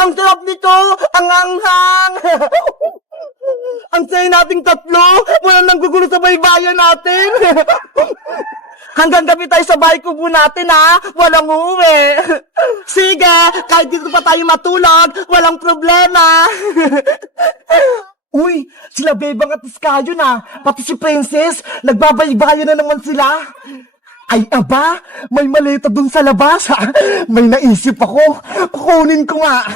Ang sarap nito! Ang anghang! Ang saya nating tatlo! Walang nanggugulo sa baybayan natin! Hanggang gabi tayo sa bahay kubo natin, ha? Walang uuwi. Sige, kahit dito pa tayo matulog, walang problema. Uy, sila Bebang at Iskayo na, pati si Princess, nagbabaybayan na naman sila. Ay, aba, may maleta dun sa labas, ha? May naisip ako, kukunin ko nga.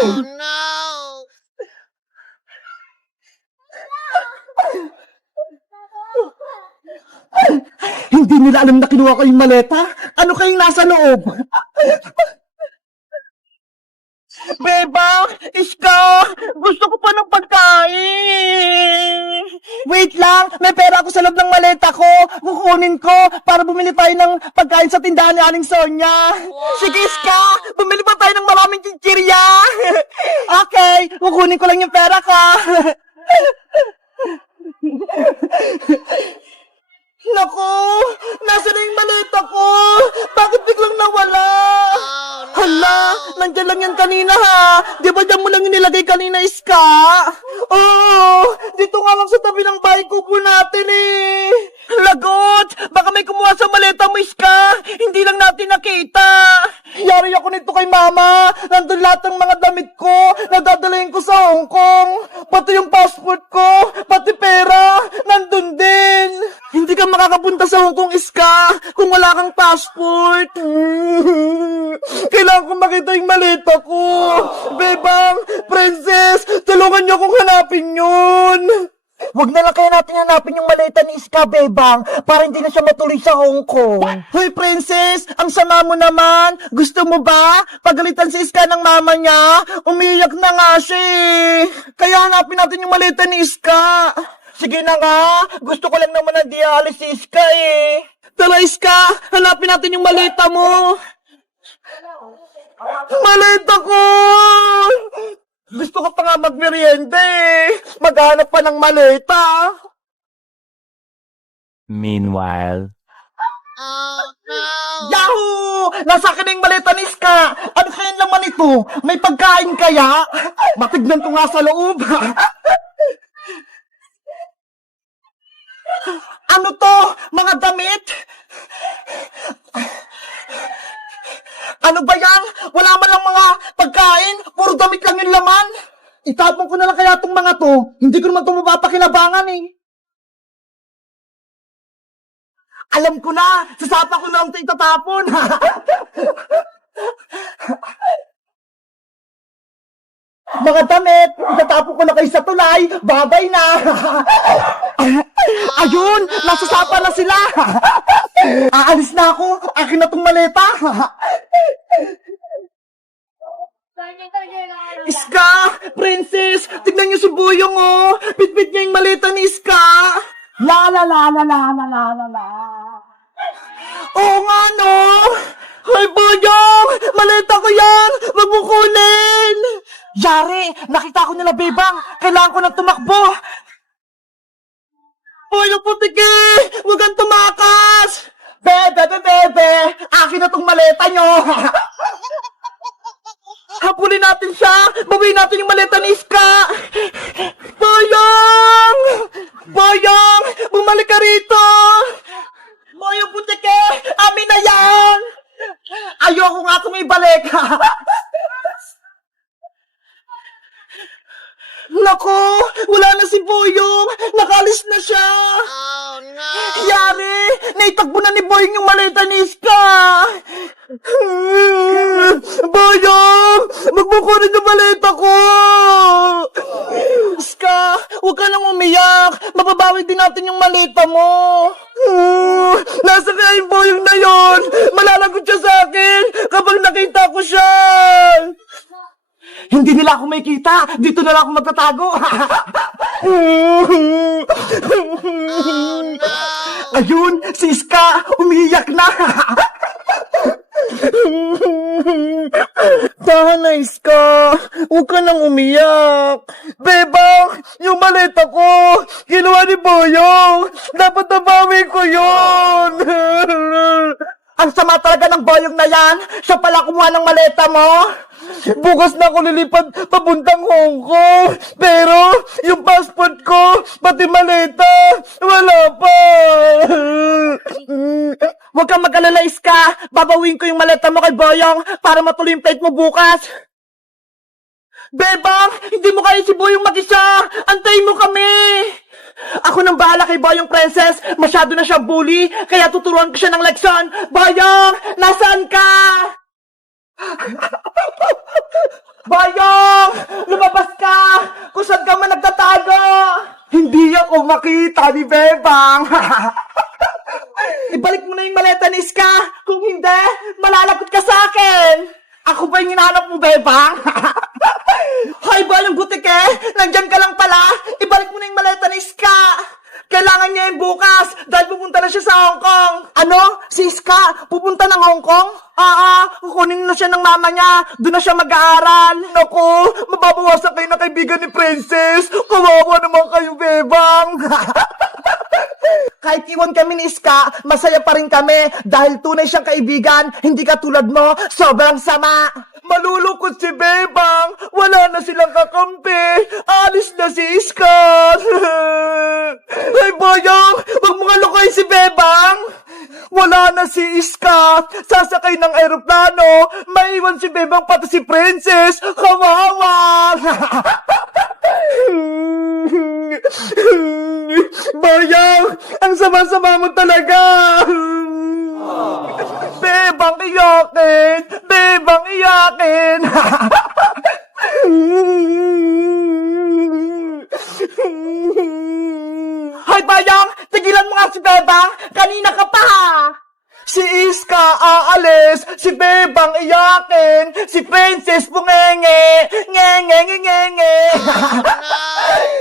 Oh no! Hindi nila alam na kinuha ko yung maleta. Ano kayong nasa loob? Bebang! Iska! Gusto ko pa ng pagkain! Wait lang! May pera ako sa loob ng maleta ko! Kukunin ko para bumili tayo ng pagkain sa tindahan ni Aling Sonia! Sige, Iska! Bumili pa tayo ng maraming chichirya! Okay! Kukunin ko lang yung pera ko! Naku! Nasaan na yung maleta ko? Bakit biglang nawala? Oh no! Hala! Nandiyan lang yan kanina, ha? Di ba dyan mo lang yung nilagay kanina, Iska? Oo! Dito nga lang sa tabi ng bahay kubo natin, eh! Lagot! Baka may kumuha sa maleta mo, Iska! Hindi lang natin nakita! Yari ako nito kay Mama! Nandun lahat ng mga damit ko! Nadadalayin ko sa Hong Kong! Pati yung passport ko! Pati pera! Nandun din! Hindi ka makakapunta sa Hong Kong, Iska! Kung wala kang passport! Kailangan ko makita yung maleta ko! Bebang! Princess! Tulungan niyo akong hanapin yun! Huwag na lang kaya natin hanapin yung maleta ni Iska, Bebang, para hindi na siya matuloy sa Hong Kong. Hoy, Princess! Ang sama mo naman! Gusto mo ba? Pagalitan si Iska ng mama niya? Umiyak na nga siya, eh. Kaya hanapin natin yung maleta ni Iska. Sige na nga! Gusto ko lang naman na dialis si Iska, eh. Tara, Iska! Hanapin natin yung maleta mo! Maleta ko! Gusto ko pa nga magmerienda, eh. Maghanap pa ng maleta. Meanwhile. Oh no! Yahoo! Nasa akin na yung maleta ni Iska. Ano kaya naman ito? May pagkain kaya? Matignan ko nga sa loob. Ano to? Mga damit? Ano ba yan? Wala man lang mga pagkain? Puro damit lang yung laman? Itapon ko na lang kaya itong mga to. Hindi ko naman ito mapapakinabangan, eh. Alam ko na! Sasapa ko na lang ito itatapon! Mga damit! Itatapon ko na kayo sa tulay! Babay na! Ayun! Nasasapa na sila! Aalis na ako! Akin na tong maleta! Iska! Princess! Tignan niyo si Buyong, oh! Pitpit niya yung maleta ni Iska! La la la la la la la la la! Oo nga, no! Hoy, Buyong! Maleta ko yan! Wag mo kunin! Yari! Nakita ko nila, Bebang! Kailangan ko na tumakbo! Buyong putiki! Huwag kang tumakas! Bebe! Akin na tong maleta nyo! Habulin natin siya! Bawiin natin yung maleta ni Iska! Boyong! Boyong! Bumalik ka rito! Boyong putike! Amin na yan! Ayoko nga tumibalik! Naku! Wala na si Boyong! Nakalis na siya! Oh no! Yari! Naitagbo na ni Boyong yung maleta ni Iska! Boyong! Magbukunin yung maleta ko! Iska! Huwag ka nang umiyak! Mababawi din natin yung maleta mo! Nasa kaya yung Boyong na yon? Malalagot siya sa akin kapag nakita ko siya! Hindi nila ako makikita! Dito na lang ako magtatago! Oh no! Ayun! Si Iska! Umiiyak na! Tahan na, Iska! Huwag ka nang umiyak! Bebang! Yung maleta ko! Kinuha ni Boyong! Dapat nabawi ko yun! Ang sama talaga ng boyong na yan. Siya pala kumuha ng maleta mo. Bukas na ako lilipad papuntang Hong Kong. Pero yung passport ko, pati maleta, wala pa. Huwag kang mag-alala, Iska. Babawin ko yung maleta mo kay Boyong para matuloy yung flight mo bukas. Bebang, hindi mo kaya si Boyong mag-isa. Antayin mo kami. Ako nang bahala kay Boyong Princess. Masyado na siyang bully, kaya tuturuan ko siya ng leksyon. Boyong, nasaan ka? Boyong, lumabas ka. Kung saan ka man nagtatago. Hindi ako makita ni Bebang. Ibalik mo na yung maleta ni Iska. Kung hindi, malalagot ka sa akin. Ako ba yung hinahanap mo, Bebang? Hoy, Boyong Butike! Nandyan ka lang pala! Ibalik mo na yung maleta ni Iska! Kailangan niya yung bukas dahil pupunta na siya sa Hong Kong! Ano? Si Iska? Pupunta ng Hong Kong? Kukunin na siya ng mama niya. Doon na siya mag-aaral. Naku, mababawasan kayo na kaibigan ni Princess. Kawawa naman kayo, Bebang! Kahit iwan kami ni Iska, masaya pa rin kami dahil tunay siyang kaibigan, hindi katulad mo, sobrang sama. Malulungkot si Bebang, wala na silang kakampi, alis na si Iska. Ay Boyong, wag mo nga lukoy si Bebang. Wala na si Iska, sasakay ng eroplano, maiwan si Bebang pati si Princess, kawawa. Boyong, ang sama-sama mo talaga. Bebang iyakin! Bebang iyakin! Hoy Boyong, tigilan mo nga si Bebang! Kanina ka pa ha! Si Iska aalis, si Bebang iyakin, si Princess bungenge, ngenge.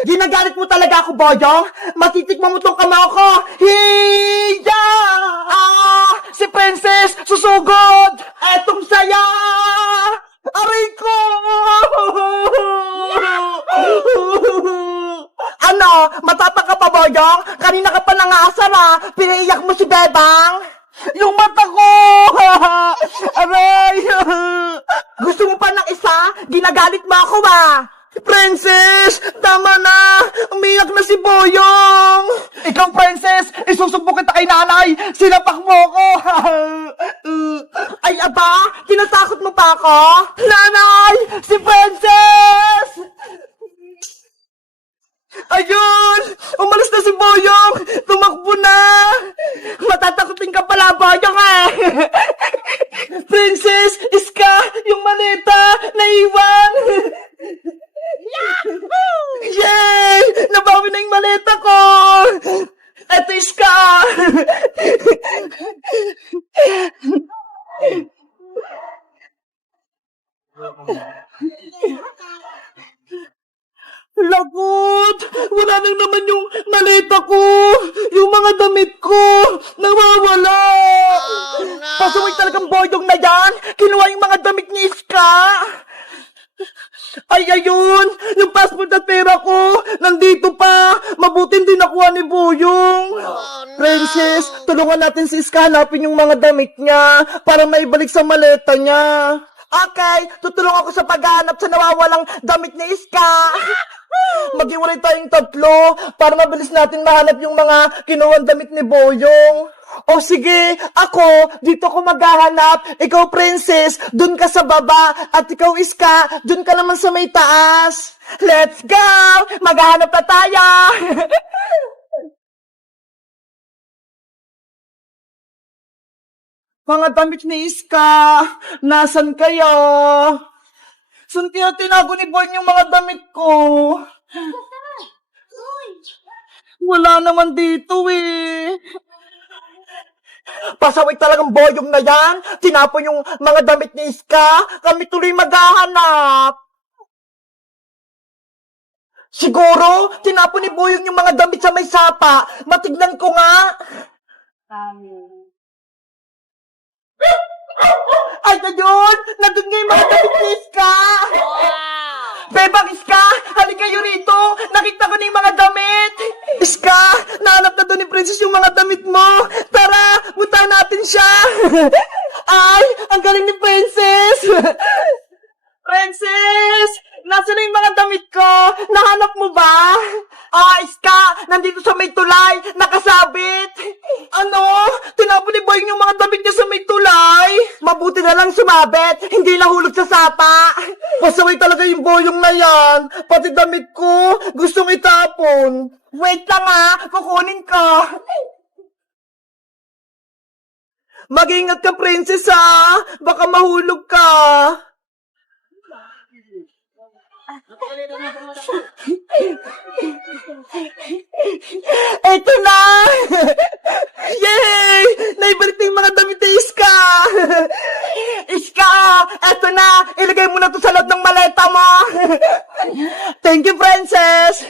Ginagalit mo talaga ako, Boyong? Matitikman mo tong kamao ko. Hiya! Si Princess, susugod! Etong saya! Aray ko! Ano? Matapang ka pa, Boyong? Kanina ka pa nangaasar ha? Pinaiyak mo si Bebang? Yung mata ko! Aray! Gusto mo pa ng isa? Ginagalit mo ako ba? Princess! Tama na! Umiyak na si Boyong! Ikaw, Princess! Isusubok kita kay nanay! Sinapak mo ko! Ay, aba! Tinatakot mo pa ako? Nanay! Si Princess! Ayun! Umalis na si Boyong! Tumakbo na! Matatakotin ka pala, Boyong eh! Princess! Iska! Yung maleta! Naiwan! Yay! Nabawi na yung maleta ko! Eto, Iska! Lagot! Wala nang naman yung maleta ko! Yung mga damit ko! Nawawala! Oh, no! Pasaway talagang Boyong na yan! Kinuha yung mga damit ni Iska! Ay, ayun! Yung passport at pera ko! Nandito pa! Mabuti din nakuha ni Boyong! Oh, no! Princess, tulungan natin si Iska hanapin yung mga damit niya para maibalik sa maleta niya. Okay, tutulong ako sa paghahanap sa nawawalang damit ni Iska. Maghiwalay tayong tatlo para mabilis natin mahanap yung mga kinuwang damit ni Boyong. O sige, ako, dito ko maghahanap. Ikaw, Princess, dun ka sa baba. At ikaw, Iska, dun ka naman sa may taas. Let's go! Maghahanap na tayo! Mga damit ni Iska, nasan kaya? Saan kaya tinago ni Boy yung mga damit ko? Wala naman dito eh. Pasaway talagang Boyong na yan. Tinapon yung mga damit ni Iska. Kami tuloy maghahanap. Siguro, tinapon ni Boyong yung mga damit sa may sapa. Matignan ko nga. Ay, ayun! Nandun nga yung mga damit ni Iska! Bebang Iska! Halika kayo rito! Nakita ko na yung mga damit! Iska! Nahanap na doon ni Princess yung mga damit mo! Tara! Puntahan natin siya! Ay, ang galing ni Princess! Princess! Nasaan na yung mga damit ko? Nahanap mo ba? Ah, Iska! Nandito sa may tulay! Nakasabit! Ano? Tinapon ni Boy yung mga damit niya sa may tulay? Mabuti na lang sumabit! Hindi nahulog sa sapa! Pasaway talaga yung boyong na yan! Pati damit ko! Gustong itapon! Wait lang kukunin ko! Mag-ingat ka, Princess Baka mahulog ka! Eto na! Yay! Naibalik na yung mga damit ni Iska! Iska! Eto na! Ilagay mo na to sa loob ng maleta mo! Thank you, Princess!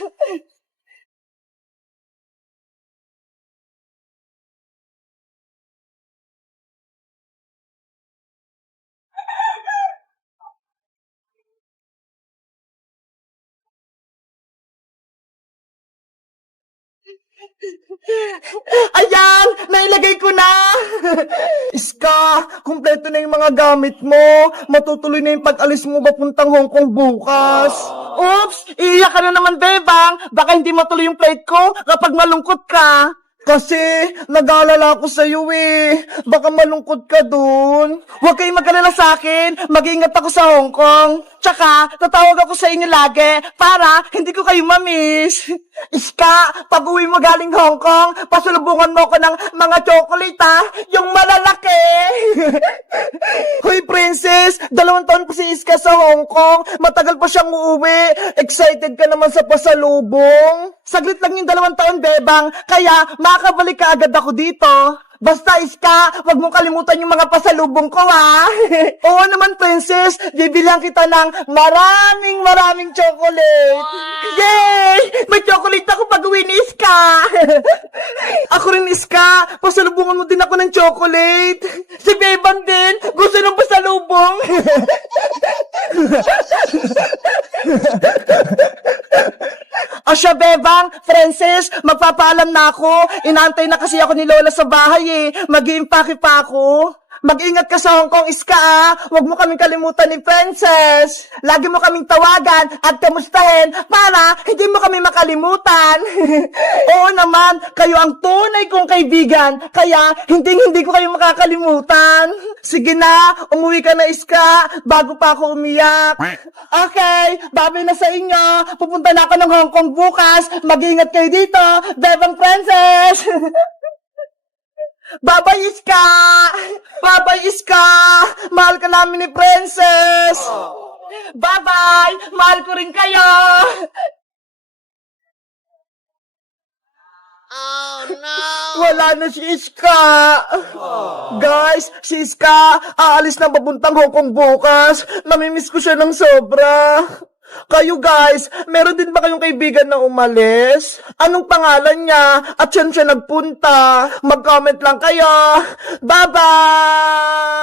Ayan! Nailagay ko na! Iska, kumpleto na yung mga gamit mo. Matutuloy na yung pag-alis mo papuntang Hong Kong bukas. Oops! Iiyak ka na naman, Bebang. Baka hindi matuloy yung flight ko kapag malungkot ka. Kasi, nag-aalala ako sa'yo Baka malungkot ka dun. Huwag kayong mag-alala sa'kin. Mag-iingat ako sa Hong Kong. Tsaka, tatawag ako sa inyo lagi para hindi ko kayo mamiss. Iska, pag uwi mo galing Hong Kong, pasulubungan mo ko ng mga chocolate yung malalaki. Hoy, Princess, 2 taon pa si Iska sa Hong Kong. Matagal pa siyang uuwi. Excited ka naman sa pasalubong. Saglit lang yung 2 taon, Bebang. Kaya, makakabalik ka agad ako dito. Basta, Iska, wag mong kalimutan yung mga pasalubong ko, Oo naman, Princess. Bibilihan kita ng maraming chocolate. Yay! May chocolate ako pag uwi ni Iska. Ako rin, Iska. Pasalubungan mo din ako ng chocolate. Si Bebang din. Gusto ng pasalubong. Asya, Bebang, Princess, magpapaalam na ako. Inaantay na kasi ako ni Lola sa bahay Mag-iimpake pa ako. Mag-ingat ka sa Hong Kong, Iska Huwag mo kaming kalimutan ni Princess. Lagi mo kaming tawagan at kamustahin para hindi mo kami makalimutan. Oo naman, kayo ang tunay kong kaibigan. Kaya hindi ko kayo makakalimutan. Sige na, umuwi ka na, Iska bago pa ako umiyak. Okay, babay na sa inyo. Pupunta na ako ng Hong Kong bukas. Mag-ingat kayo dito, Bebang Princess. Bye-bye, Iska! Bye-bye, Iska! Mahal ka namin ni Princess! Bye-bye! Mahal ko rin kayo! Oh no! Wala na si Iska! Guys, si Iska, aalis na papuntang Hong Kong bukas. Namimiss ko siya ng sobra. Kayo guys, meron din ba kayong kaibigan na umalis? Anong pangalan niya? At saan siya nagpunta? Mag-comment lang kayo. Bye-bye!